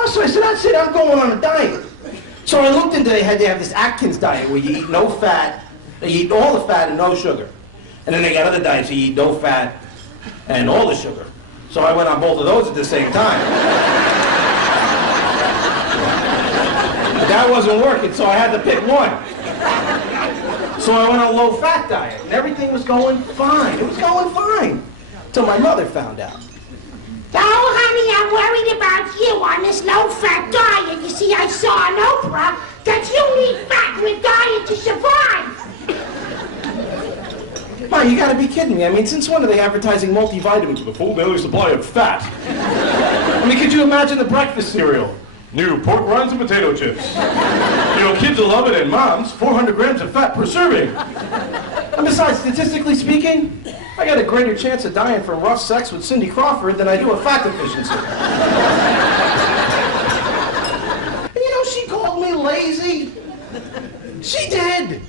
Oh, so I said, that's it, I'm going on a diet. So I looked into, they have this Atkins diet where you eat no fat, you eat all the fat and no sugar. And then they got other diets, you eat no fat and all the sugar. So I went on both of those at the same time. But that wasn't working, so I had to pick one. So I went on a low-fat diet, and everything was going fine. It was going fine, till my mother found out. Oh, honey, I'm worried about you on this low-fat diet. You see, I saw on Oprah that you need fat in a diet to survive. Ma, you gotta be kidding me. I mean, since when are they advertising multivitamins with a full daily supply of fat? I mean, could you imagine the breakfast cereal? New pork rinds and potato chips. You know, kids will love it, and moms, 400 grams of fat per serving. And besides, statistically speaking, I got a greater chance of dying from rough sex with Cindy Crawford than I do of fat deficiency. And you know, she called me lazy. She did.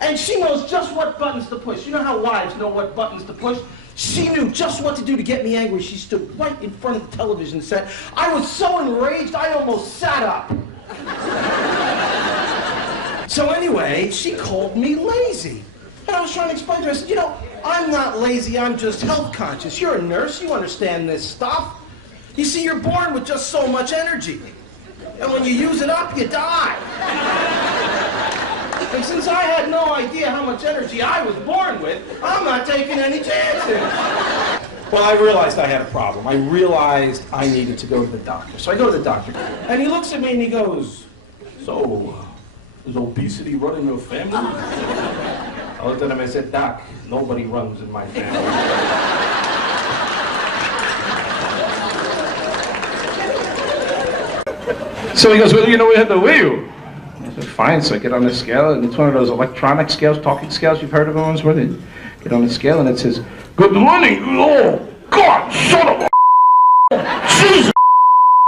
And she knows just what buttons to push. You know how wives know what buttons to push? She knew just what to do to get me angry. She stood right in front of the television set. I was so enraged, I almost sat up. So anyway, she called me lazy. And I was trying to explain to her, I said, you know, I'm not lazy, I'm just health conscious. You're a nurse, you understand this stuff. You see, you're born with just so much energy. And when you use it up, you die. And since I had no idea how much energy I was born with, I'm not taking any chances. Well, I realized I had a problem. I realized I needed to go to the doctor. So I go to the doctor, and he looks at me and he goes, so, does obesity run in your family? I looked at him and I said, Doc, nobody runs in my family. So he goes, well, you know, we had to weigh you. I said, fine. So I get on the scale, and it's one of those electronic scales, talking scales. You've heard of them, where they get on the scale, and it says, good morning. Oh, God, son of a Jesus.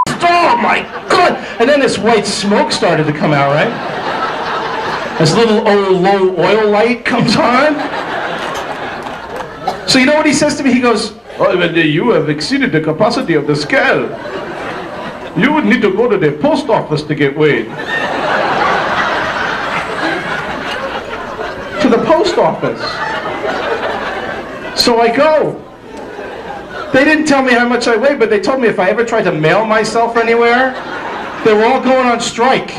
Oh, my God. And then this white smoke started to come out, right? This little low oil light comes on. So you know what he says to me? He goes, oh, you have exceeded the capacity of the scale. You would need to go to the post office to get weighed. To the post office. So I go. They didn't tell me how much I weighed, but they told me if I ever tried to mail myself anywhere, they were all going on strike.